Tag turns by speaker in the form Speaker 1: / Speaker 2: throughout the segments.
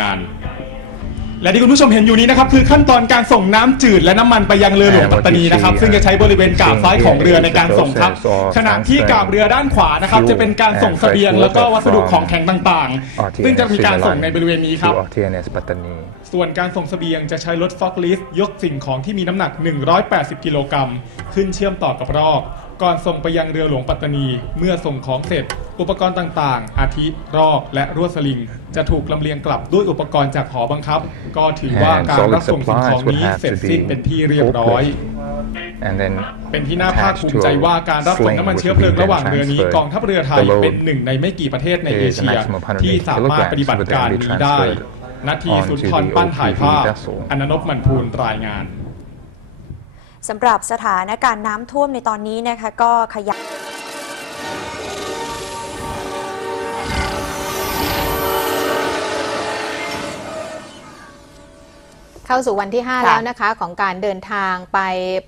Speaker 1: การและที่คุณผู้ชมเห็นอยู่นี้นะครับคือขั้นตอนการส่งน้ำจืดและน้ำมันไปยังเรือหลวงปัตตานีนะครับซึ่งจะใช้บริเวณกาบซ้ายของเรือในการส่งครับ ขณะที่กาบเรือด้านขวานะครับ จะเป็นการส่งเสบียงแล้วก็วัสดุของแข็งต่างๆ ซึ่งจะมีการส่งในบริเวณนี้ครับ
Speaker 2: สู่ TNS ปัตตานี
Speaker 1: ส่วนการส่งเสบียงจะใช้รถฟอกลิฟต์ยกสิ่งของที่มีน้ำหนัก 180 กิโลกรัมขึ้นเชื่อมต่อกับรอก ก่อนส่งไปยังเรือหลวงปัตตานี เมื่อส่งของเสร็จ อุปกรณ์ต่างๆ อาทิรอกและรวดสลิง จะถูกลำเลียงกลับด้วยอุปกรณ์จากหอบังคับ ก็ถือว่า
Speaker 2: And
Speaker 1: การ
Speaker 2: solid
Speaker 1: รับส่งสิ่งของ
Speaker 2: supplies would
Speaker 1: นี้
Speaker 2: have
Speaker 1: เสร็จ
Speaker 2: to
Speaker 1: สิ้น
Speaker 2: be
Speaker 1: เป็นที่เรียบร้อย
Speaker 2: forklift and then
Speaker 1: เป็นที่น่าภาค
Speaker 2: attached
Speaker 1: ภู
Speaker 2: to
Speaker 1: มิใจ
Speaker 2: a
Speaker 1: ว่าการรับส่ง
Speaker 2: sling
Speaker 1: น้ำมัน
Speaker 2: which
Speaker 1: เชื้อ
Speaker 2: would
Speaker 1: เพลิง
Speaker 2: be
Speaker 1: ระหว่าง
Speaker 2: then
Speaker 1: เรือนี้
Speaker 2: transferred.
Speaker 1: กองทัพเรือไทย
Speaker 2: The load
Speaker 1: เป็นหนึ่งในไม่กี่ประเทศในเอ
Speaker 2: is a
Speaker 1: เชีย
Speaker 2: maximum of 180
Speaker 1: ที่สามารถปฏิบัติการนี้ได้
Speaker 2: kilograms
Speaker 1: นาที
Speaker 2: onto
Speaker 1: สุนทรปั้นถ่ายภาพ
Speaker 2: the OPV vessel
Speaker 1: อนนบมันพูนรายงาน
Speaker 3: สำหรับสถานการณ์น้ำท่วมในตอนนี้นะคะก็ขยับ
Speaker 4: เข้าสู่วันที่5
Speaker 3: ค่ะ
Speaker 4: แล้วนะคะ ของการเดินทางไป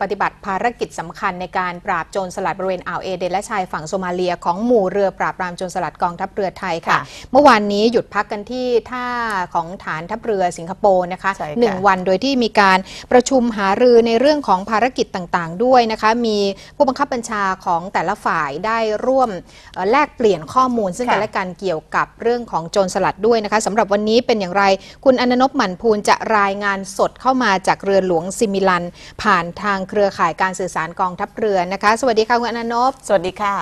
Speaker 4: ปฏิบัติภารกิจสำคัญในการปราบโจรสลัดบริเวณอ่าวเอเดนและชายฝั่งโซมาเลีย ของหมู่เรือปราบปรามโจรสลัดกองทัพเรือไทยค่ะ
Speaker 3: ค่ะ
Speaker 4: เมื่อวานนี้หยุดพักกันที่ท่าของฐานทัพเรือสิงคโปร์นะคะ
Speaker 3: ใช่ค่ะ
Speaker 4: หนึ่งวันโดยที่มีการประชุมหารือในเรื่องของภารกิจต่างๆ ด้วยนะคะ มีผู้บังคับบัญชาของแต่ละฝ่ายได้ร่วมเอ่อแลกเปลี่ยนข้อมูล ซึ่งกันและกันเกี่ยวกับเรื่องของโจรสลัดด้วยนะคะสำหรับวันนี้เป็นอย่างไร คุณอนนบหมั่นภูลจะรายงานสดเข้ามาจากเรือหลวงซิมิลัน ผ่านทางเครือข่ายการสื่อสารกองทัพเรือนะคะ สวัสดีค่ะคุณอนนบ
Speaker 3: สวัสดีค่ะ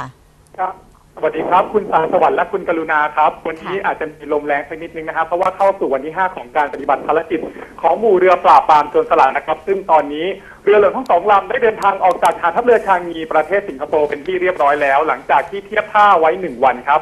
Speaker 5: ครับสวัสดีครับคุณสารสวรรค์และคุณกรุณาครับ วันนี้อาจจะมีลมแรงสักนิดนึงนะครับ เพราะว่าเข้าสู่วันที่ 5 ของการปฏิบัติภารกิจของหมู่เรือปราบปรามโจรสลัดนะครับ ซึ่งตอนนี้เรือหลวงทั้งสองลำได้เดินทางออกจากฐานทัพเรือชางงีประเทศสิงคโปร์เป็นที่เรียบร้อยแล้ว หลังจากที่เทียบท่าไว้หนึ่งวันครับ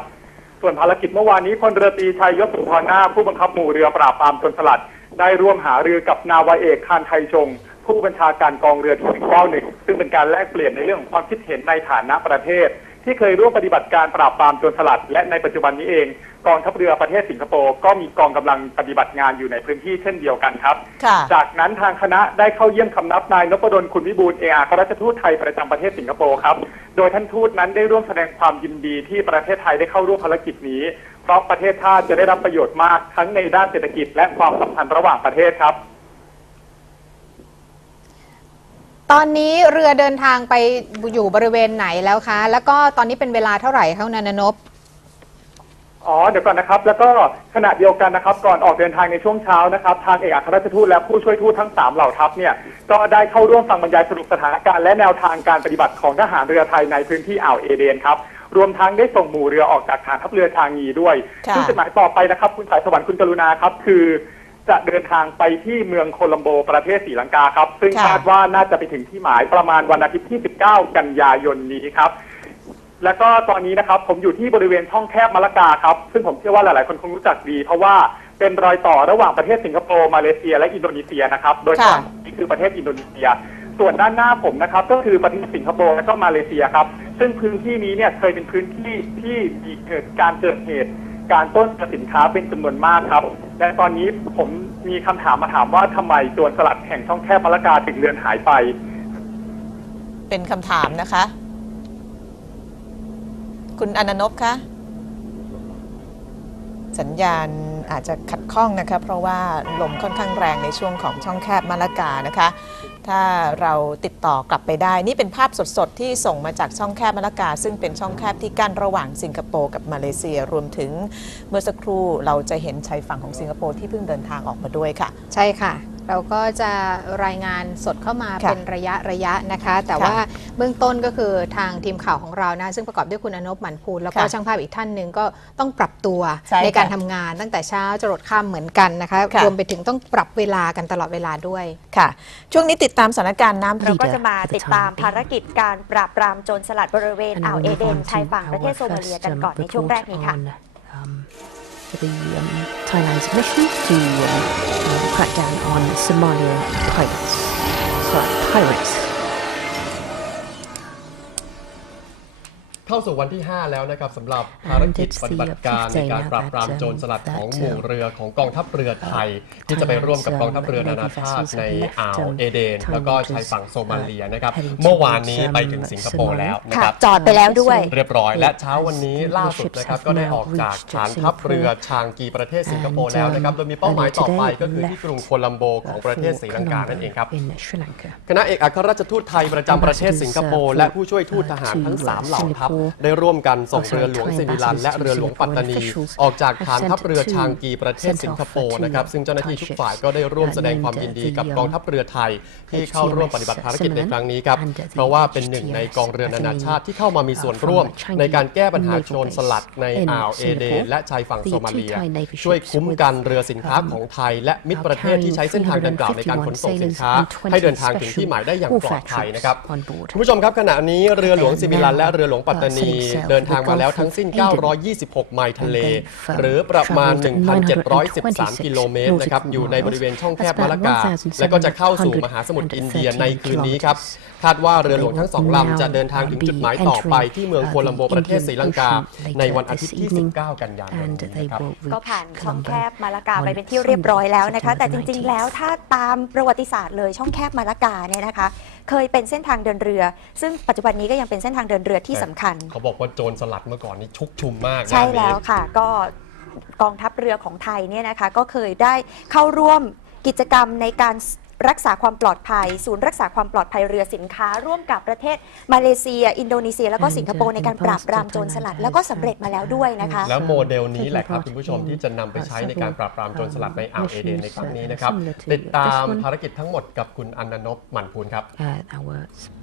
Speaker 5: ส่วนภารกิจเมื่อวานนี้พลเรือตรีชัยยศสุนทรนาถผู้บังคับหมู่เรือปราบปรามโจรสลัด ได้ร่วมหารือกับนาวาเอกคานไทยชง ผู้บัญชาการกองเรือที่191ซึ่งเป็นการแลกเปลี่ยนในเรื่องของความคิดเห็นในฐานะประเทศ ที่เคยร่วมปฏิบัติการปราบปรามโจรสลัด และในปัจจุบันนี้เองกองทัพเรือประเทศสิงคโปร์ก็มีกองกำลังปฏิบัติงานอยู่ในพื้นที่เช่นเดียวกันครับ
Speaker 3: ค่ะ
Speaker 5: จากนั้นทางคณะได้เข้าเยี่ยมคำนับนายนพดลคุณวิบูลย์เออาคราชทูตไทยประจำประเทศสิงคโปร์ครับ โดยท่านทูตนั้นได้ร่วมแสดงความยินดีที่ประเทศไทยได้เข้าร่วมภารกิจนี้ เพราะประเทศชาติจะได้รับประโยชน์มากทั้งในด้านเศรษฐกิจและความสัมพันธ์ระหว่างประเทศครับ
Speaker 4: ตอนนี้เรือเดินทางไปอยู่บริเวณไหนแล้วคะ แล้วก็ตอนนี้เป็นเวลาเท่าไหร่คะคุณอนนบ
Speaker 5: อ๋อเดี๋ยวก่อนนะครับ แล้วก็ขณะเดียวกันนะครับ ก่อนออกเดินทางในช่วงเช้านะครับ ทางเอกอัครราชทูตและผู้ช่วยทูตทั้ง 3 เหล่าทัพเนี่ยก็ได้เข้าร่วมฟังบรรยายสรุปสถานการณ์และแนวทางการปฏิบัติของทหารเรือไทยในพื้นที่อ่าวเอเดนครับรวมทั้งได้ส่งหมู่เรือออกจากฐานทัพเรือชางงีด้วย
Speaker 3: ค่ะ
Speaker 5: ซึ่งจุดหมายต่อไปนะครับ คุณสายสวรรค์คุณกรุณาครับ คือ จะเดินทางไปที่เมืองโคลัมโบประเทศศรีลังกาครับ ซึ่ง
Speaker 3: ค่ะ
Speaker 5: คาดว่าน่าจะไปถึงที่หมายประมาณวันอาทิตย์ที่ 19 กันยายนนี้ครับ แล้วก็ตอนนี้นะครับ ผมอยู่ที่บริเวณช่องแคบมะละกาครับ ซึ่งผมเชื่อว่าหลาย ๆ คนคงรู้จักดี เพราะว่าเป็นรอยต่อระหว่างประเทศสิงคโปร์มาเลเซีย และอินโดนีเซียนะครับ โดย
Speaker 3: ค่ะ
Speaker 5: ฝั่งนี้คือประเทศอินโดนีเซีย ส่วนด้านหน้าผมนะครับ ก็คือประเทศสิงคโปร์และก็มาเลเซียครับ ซึ่งพื้นที่นี้เนี่ยเคยเป็นพื้นที่ที่มีเกิดการเกิดเหตุ การต้นสินค้าเป็นจำนวนมากครับ และตอนนี้ผมมีคำถามมาถามว่าทำไมโจรสลัดแห่งช่องแคบมะละกาถึงเลือนหายไป
Speaker 3: เป็นคำถามนะคะ คุณอนนบคะสัญญาณอาจจะขัดข้องนะคะ เพราะว่าลมค่อนข้างแรงในช่วงของช่องแคบมะละกานะคะ ถ้าเราติดต่อกลับไปได้ นี่เป็นภาพสดๆ ที่ส่งมาจากช่องแคบมะละกา ซึ่งเป็นช่องแคบที่กั้นระหว่างสิงคโปร์กับมาเลเซีย รวมถึงเมื่อสักครู่เราจะเห็นชายฝั่งของสิงคโปร์ที่เพิ่งเดินทางออกมาด้วยค่ะ
Speaker 4: ใช่ค่ะ เราก็จะรายงานสดเข้ามา
Speaker 3: ค่ะ
Speaker 4: เป็นระยะระยะนะคะ แต่
Speaker 3: ค่ะ
Speaker 4: ว่าเบื้องต้นก็คือทางทีมข่าวของเรานะซึ่งประกอบด้วยคุณอนบหมันภูลแล้วก็
Speaker 3: ค่ะ
Speaker 4: ช่างภาพอีกท่านหนึ่งก็ต้องปรับตัว
Speaker 3: ใช่ค่ะ
Speaker 4: การทำงานตั้งแต่เช้าจรดค่ำเหมือนกันนะคะ
Speaker 3: ค่ะ
Speaker 4: รวมไปถึงต้องปรับเวลากันตลอดเวลาด้วย
Speaker 3: ค่ะ ช่วงนี้ติดตามสถานการณ์น้ำ
Speaker 6: เราก็จะมาติดตามภารกิจการปราบปรามโจรสลัดบริเวณ
Speaker 7: And
Speaker 6: อ่าว
Speaker 7: we'll
Speaker 6: เอ
Speaker 7: move
Speaker 6: เดน
Speaker 7: on
Speaker 6: ชาย
Speaker 7: to
Speaker 6: ฝั่งประเทศ
Speaker 7: our
Speaker 6: โซมาเลีย
Speaker 7: first,
Speaker 6: กัน
Speaker 7: um,
Speaker 6: ก่อนในช่วงแรก
Speaker 7: report
Speaker 6: นี้ค่ะ
Speaker 7: um, the um, Thailand's mission to um, um, crack down on Somalia pirates. Sorry, pirates.
Speaker 8: เข้าสู่วันที่ 5 แล้วนะครับสำหรับภารกิจปฏิบัติการในการปราบปรามโจรสลัดของหมู่เรือของกองทัพเรือไทย ที่จะไปร่วมกับกองทัพเรือนานาชาติในอ่าวเอเดน แล้วก็ชายฝั่งโซมาเลียนะครับเมื่อวานนี้ไปถึงสิงคโปร์แล้วนะ
Speaker 6: ค่ะ
Speaker 8: ครับ
Speaker 6: จอดไปแล้วด้วย
Speaker 8: เรียบร้อย และเช้าวันนี้ล่าสุดนะครับก็ได้ออกจากฐานทัพเรือชางกีประเทศสิงคโปร์แล้วนะครับโดยมีเป้าหมายต่อไปก็คือที่กรุงโคลัมโบของประเทศศรีลังกานั่นเองครับ
Speaker 7: in Sri Lanka.
Speaker 8: คณะเอกอัครราชทูตไทยประจำประเทศสิงคโปร์และผู้ช่วยทูตทหารทั้ง3เหล่าทัพได้ร่วมกันส่งเรือหลวงสิริลันและเรือหลวงปัตตานี ออกจากฐานทัพเรือชางกีประเทศสิงคโปร์นะครับซึ่งเจ้าหน้าที่ทุกฝ่ายก็ได้ร่วมแสดงความยินดีกับกองทัพเรือไทย ที่เข้าร่วมปฏิบัติภารกิจในครั้งนี้ครับเพราะว่าเป็นหนึ่งในกองเรือนานาชาติที่เข้ามามีส่วนร่วม ในการแก้ปัญหาโจรสลัดในอ่าวเอเดนและชายฝั่งโซมาเลีย ช่วยคุ้มกันเรือสินค้าของไทย และมิตรประเทศที่ใช้เส้นทางดังกล่าวในการขนส่งสินค้า ให้เดินทางถึงที่หมายได้อย่างปลอดภัยนะครับคุณผู้ชมครับขณะนี้เรือหลวงสิบิลันและเรือหลวงปัตตานีเดินทางมาแล้วทั้งสิ้น 926 ไมล์ทะเล หรือประมาณ 1,713 กิโลเมตรนะครับอยู่ในบริเวณช่องแคบมาลากา และก็จะเข้าสู่มหาสมุทรอินเดียในคืนนี้ครับคาดว่าเรือหลวงทั้งสองลำจะเดินทางถึงจุดหมายต่อไปที่เมืองโคลัมโบประเทศศรีลังกา ในวันอาทิตย์ที่ 19 กันยายน
Speaker 7: and
Speaker 8: นี้
Speaker 7: they
Speaker 8: นะครับ
Speaker 7: will
Speaker 6: ก็
Speaker 7: reach
Speaker 6: ผ่านช่องแค
Speaker 7: Colombo
Speaker 6: บมาลากาไป
Speaker 7: on
Speaker 6: เป็นที่เรียบร้อยแล้วนะคะ
Speaker 7: Friday,
Speaker 6: แต่จริงๆ
Speaker 7: September
Speaker 6: แล้วถ้าตามประวัติศาสตร์เลยช่องแคบมาลากาเนี่ยนะคะ เคยเป็นเส้นทางเดินเรือ ซึ่งปัจจุบันนี้ก็ยังเป็นเส้นทางเดินเรือที่สำคัญ
Speaker 8: เขาบอกว่าโจรสลัดเมื่อก่อนนี้ชุกชุมมากนะ
Speaker 6: ใช่
Speaker 8: อันนี้
Speaker 6: แล้วค่ะ ก็กองทัพเรือของไทยเนี่ยนะคะ ก็เคยได้เข้าร่วมกิจกรรมในการ รักษาความปลอดภัย ศูนย์รักษาความปลอดภัยเรือสินค้า ร่วมกับประเทศมาเลเซีย อินโดนีเซีย แล้วก็สิงคโปร์ในการปราบปรามโจรสลัด แล้วก็สำเร็จมาแล้วด้วยนะคะ
Speaker 8: แล้วโมเดลนี้แหละครับคุณผู้ชมที่จะนำไปใช้ในการปราบปรามโจรสลัดในอ่าวเอเดนในครั้งนี้นะครับติดตามภารกิจทั้งหมดกับคุณอันนนบหมั่นพูนครับ
Speaker 7: uh, our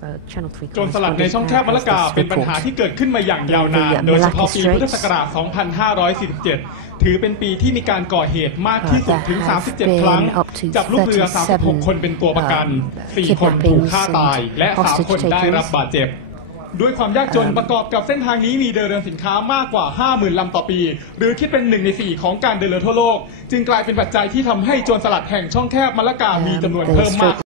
Speaker 7: uh, Channel 3
Speaker 5: โจรสลัดในช่องแคบมะละกาเป็นปัญหาที่เกิดขึ้นมาอย่างยาวนานโดยเฉพาะปีพุทธศักราช 2547 ถือเป็นปีที่มีการก่อเหตุมากที่สุดถึง 37 ครั้ง จับลูกเรือ 36 คนเป็นตัวประกัน 4 คนถูกฆ่าตาย และ 3 คนได้รับบาดเจ็บด้วยความยากจนประกอบกับเส้นทางนี้มีเดินเรือสินค้ามากกว่า 50,000 ลำต่อปี หรือคิดเป็น1ใน 4 ของการเดินเรือทั่วโลก จึงกลายเป็นปัจจัยที่ทำให้โจรสลัดแห่งช่องแคบมะละกามีจำนวนเพิ่มมาก